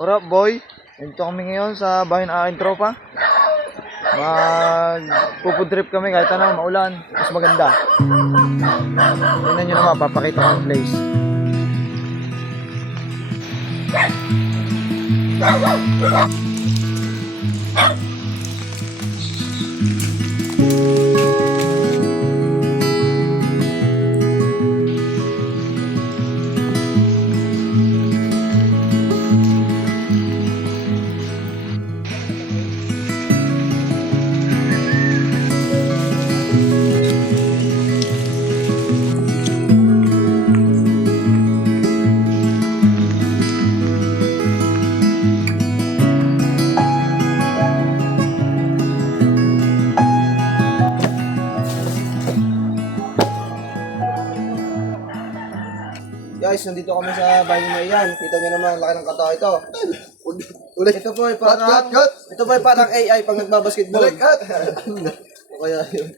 Ora boy, dito kami ngayon sa bahay ng aking tropa. Magpupudrip kami kahit ano, maulan, mas maganda. Tingnan nyo naman, papakita ko ang place. Guys, nandito kami sa bahay ni Mayan. Kita niyo naman ang laki ng kata ito. Ulit. Ito po ay parang Ito po ay parang AI pag nagbabasketball. O kaya yun.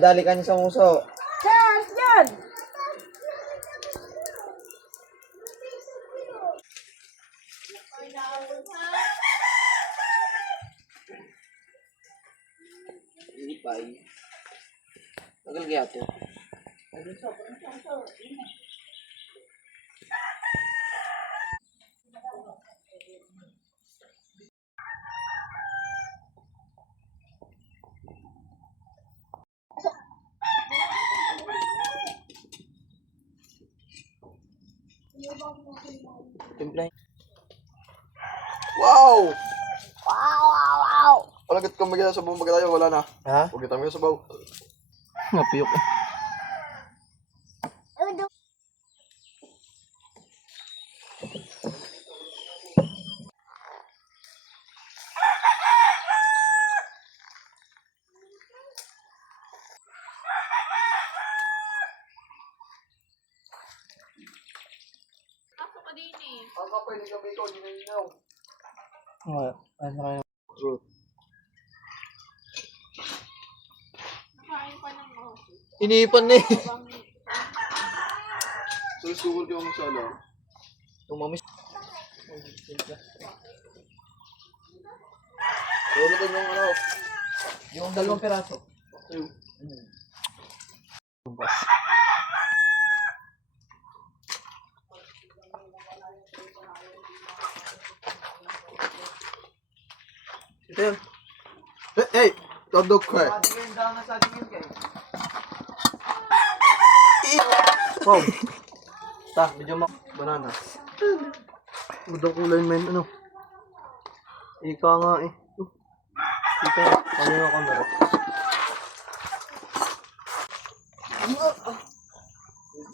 Dali ka niya sa muso. Yan! Ipay. Tagal kaya ito. Wow! Wow! Palagat kang magiging sa buong tayo, wala na. Ha? Huwag kita magiging sa baw. Mapiyok eh. Pasok ka din eh. Ang kapay ng gabi ko, hindi na yun. Ano kayo? Nakain pa ng mga. Inipan na eh. So, sugod yung masala. Tumamis. Ulitin yung ano. Yung 2 piraso. Ayun. Ito yun. Hey! Todok ko eh. Wow. Ta, medyo Banana. Udang kulay men, ano? Ika nga eh. Ika. Ano yung camera?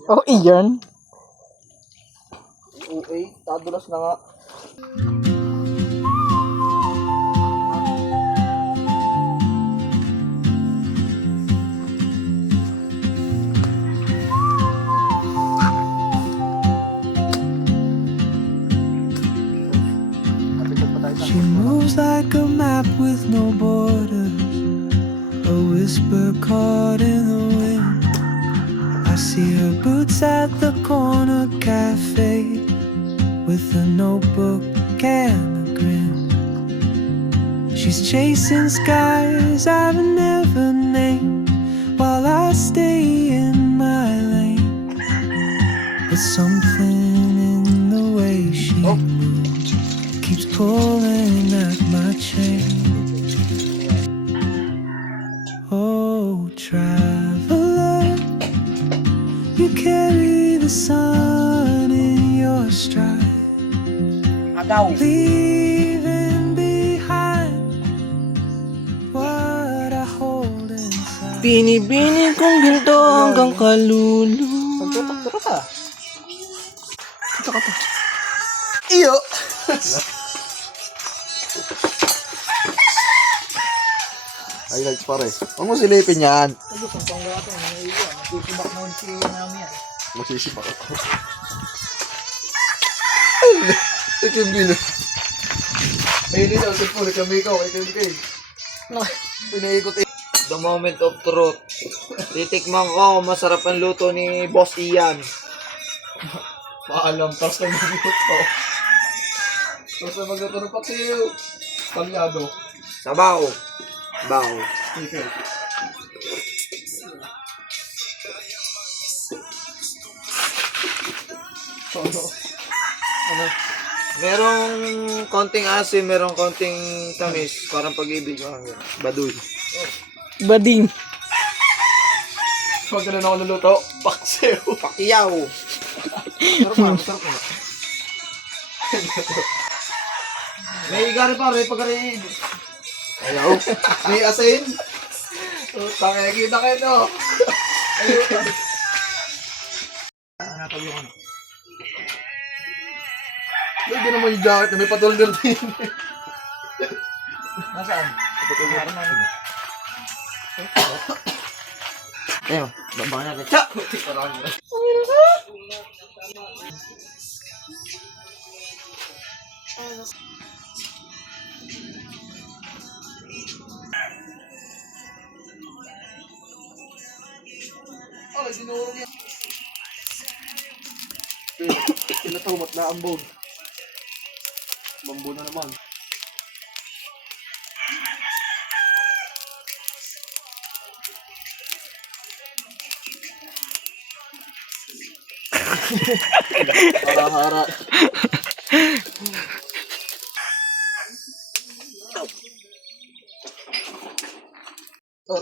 Oh, iyan. OA, tadulas na nga. She moves like a map with no borders, a whisper caught in the wind. I see her boots at the corner cafe with a notebook and a grin. She's chasing skies I've never named while I stay in my lane. But something in the way she moves keeps pulling at my chain. Oh, traveler, you carry the sun in your stride, leaving behind what I hold inside. Binibini kong ginto hanggang kalulu. Pagtutok ka. Tutok ka. Iyo! Highlights pare. Huwag mo silipin yan. Magsisip ako. Ikim din. Ayun din, sa po, kami ikaw, kay Kim. Pinaikot eh. The moment of truth. Titikman ko, masarap ang luto ni Boss Ian. Maalam, tapos na magluto. Tapos na magluto ng paksiw. Palyado. Sabaw. Baw. Okay. Merong konting asim, merong konting tamis. Parang pag-ibig. Baduy. Bading. Pag ganun ako naluto, paksiw. Pakiyaw. Masarap nga, masarap nga. May igari pa, may pagkari. Ayaw. May asin. Tangay, kita kayo to. Hindi naman yung jacket na may patulog din. Nasaan? Ayun, babang natin. Tsa! Ay, dinurog yan. Tinatawamat na ang bone. Bambo na naman. Hara-hara.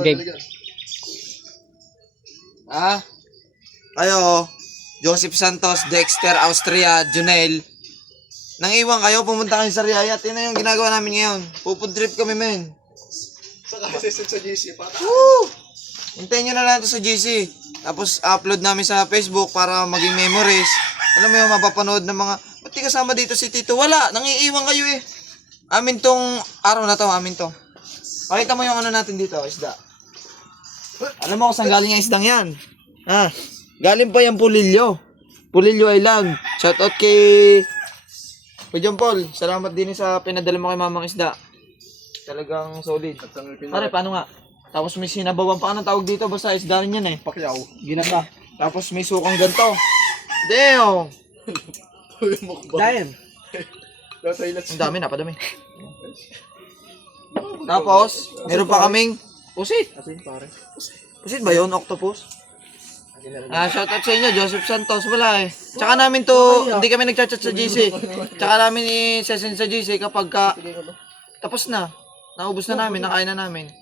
Game. Ayo, Joseph Santos, Dexter, Austria, Junel. Nang iwan kayo, pumunta kayo sa Riayat. Yun na yung ginagawa namin ngayon. Pupud trip kami, men. Saka session sa GC pa. Woo! Hintayin nyo na lang ito sa GC. Tapos upload namin sa Facebook para maging memories. Alam mo yung mapapanood ng mga, ba't di kasama dito si Tito? Wala, nangiiwan kayo eh. Amin tong araw na to, amin to. Pakita mo yung ano natin dito, isda. Alam mo kung saan galing ang isdang yan? Ha? Galing pa yung Pulillo. Pulillo Island. Shoutout kay John Paul. Salamat din sa pinadala mo kay Mamang Isda. Talagang solid. Pare, paano nga? Tapos may sinabawan pa. Anong tawag dito? Basta isda rin yan eh. Pakyaw. Ginata. Tapos may sukang ganito. Damn! Damn! Ang dami, napadami. Tapos, meron pa kaming pusit. Asin pare. Pusit ba yun? Octopus? Shoutout sa inyo, Joseph Santos. Wala eh. Tsaka namin to, hindi kami nagchat-chat sa GC. Tsaka namin i-session sa GC kapag ka, tapos na. Naubos na namin, nakain na namin.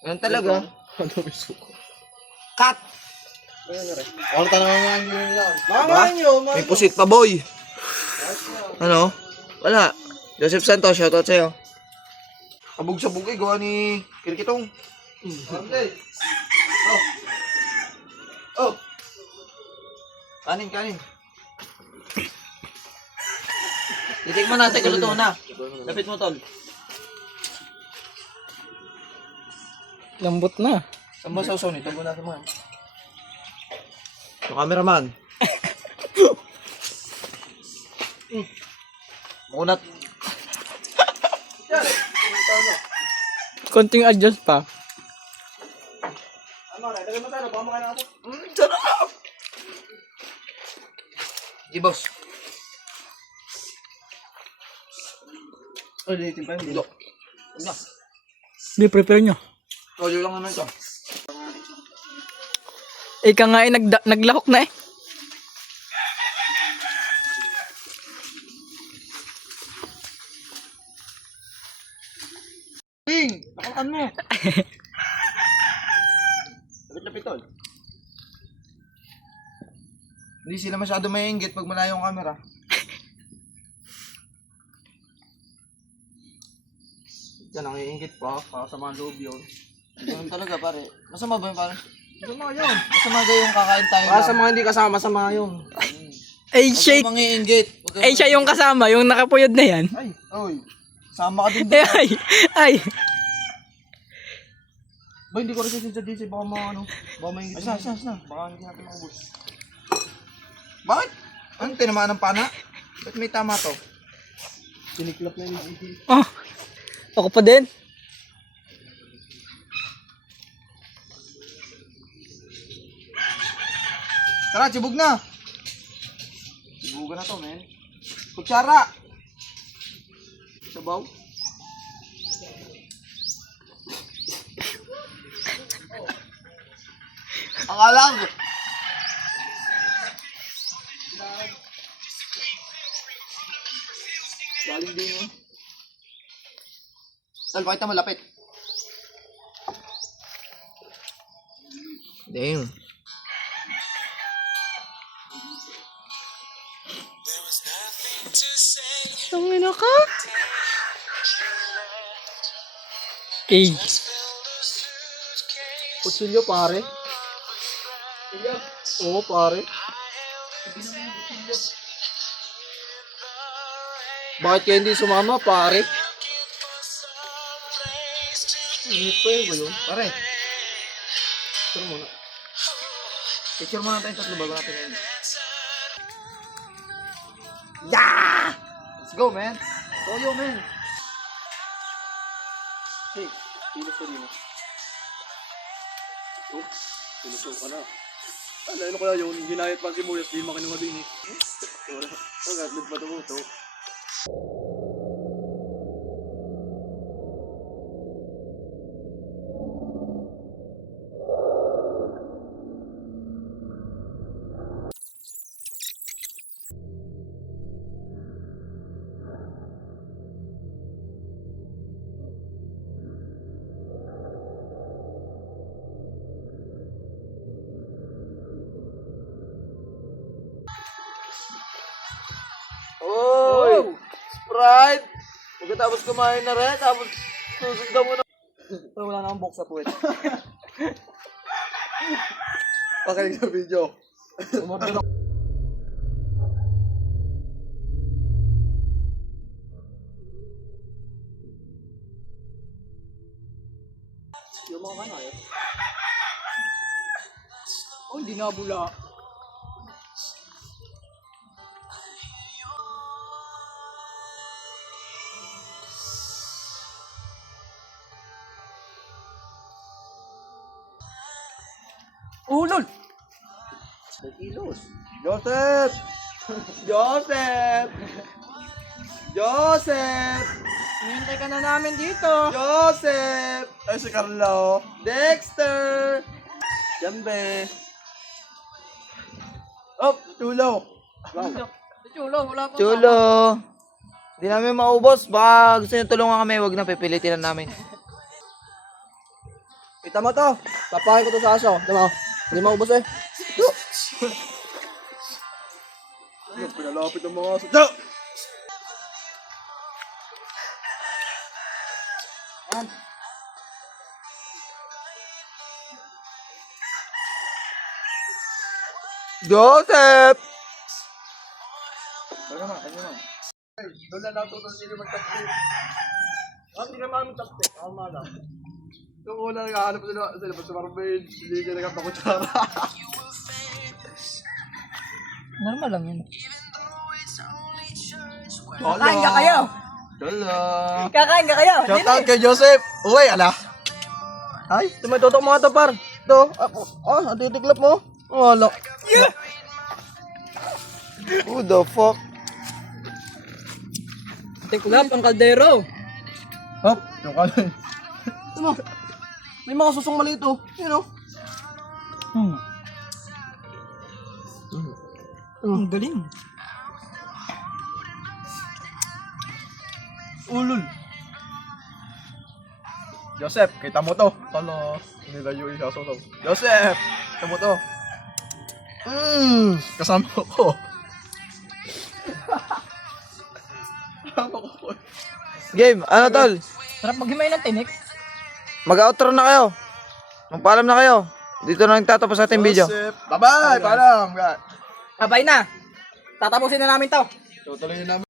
Ganun talaga. Ano may suko? Cut! Ako tanangan nyo lang. Ba? May pusit pa, boy. Ano? Wala. Joseph Santos, shoutout sa'yo. Kabog-sabog eh, gawa ni Kirkitong. Oh! Kanin, kanin. Titikman natin kung luto na. Lapit mo, tol. Lambot na. Saan ba sausaw nito? Tabo natin mo. Yung cameraman. Munat. Konting adjust pa. Sarap! Di, boss. Oh, dinitin pa yun. Na. Di, prepare nyo. Rolyo lang naman ito. Ika nga eh, naglahok na eh. Ping! Nakakaan mo. Lapit-lapit, tol. Hindi sila masyado maiinggit pag malayo ang camera. Yan, nangiinggit pa. Para sa mga loob yun. Ganun talaga, pare. Masama ba yun, pare? Masama yun. Masama ba yung kakain tayo Para sa mga hindi kasama, masama yun. Ay, Huwag shake. kang mangiinggit. Ay, siya yung kasama, yung nakapuyod na yan. Ay, oy. Sama ka din Ay, doon. ay, ay. Ba, hindi ko rin sa DC. Baka mga ano. Baka maingit. Asa. Baka hindi natin makubos. Bakit? Anong tinamaan ng pana? Ba't may tama to? Siniklap na yun. Oh, ako pa din. Tara, sibog na! Sibugan na to, men. Kutsara! Sabaw? Akala ko. Galing din eh. Tal, pakita mo lapit. Damn. Tangina ka. Ay, Kutsilyo, pare. Oo, pare. Bakit kayo hindi sumama, pare? Hindi pa yun. Pare, Picture muna. picture muna tayo tatlo bago natin ngayon. Let's go, man. Toyo, man. Hey, pilos ka din. Oh, pilos ka na. Ano kaya yun? Ginayat pa si Muyas, di makinuha din eh. Pag-atlet pa ito to. Oy! Sprite! Pagkatapos kumain na rin, tapos susundan mo na. Pero wala na akong box sa puwet. Pakinig sa video. Umorder ako. Yung mga kanayo. oh, hindi nabula. Ulol! Kilos. Joseph! Joseph! Joseph! Hintay ka na namin dito. Joseph! Ay, si Carlo. Dexter! Jambe. Oh, Chulo. Chulo, wala pa. Chulo. Hindi namin maubos. Baka gusto nyo tulungan kami. Huwag na pipilitin na namin. Kita mo to. Tapakin ko to sa aso. Diba? Hindi maubos eh. Pinalapit ng mga aso. Diyo! Joseph! Kaya naman, kanya naman. Doon na lang tutol sila magtapte. Hindi na maraming tapte. Ako mala. Yung una naghahanap sila sa Marvel, hindi ka nagkapakutsara. Normal lang yun. Hello! Kakain ka kayo! Hello! Kakain ka kayo! Shout out kay Joseph! Uy, ala! Ay, tumatutok mga to par. Ito. Ang titiklap mo. Wala. Who the fuck? Tiklap ang kaldero. Hop! Yung kalan. Ano? May mga susong maliit oh. Yun oh. Ang galing. Ulul! Joseph, kita mo to. Talo. Nilayo yung sasaw. Joseph! Kita mo to. Kasama ko. Kasama ko. Game, ano tol? Sarap maghimay ng tinik. Mag-outro na kayo. Magpaalam na kayo. Dito na nagtatapos ating video. Bye-bye! Paalam! Abay na. Tatapusin na namin to. Tutuloy namin.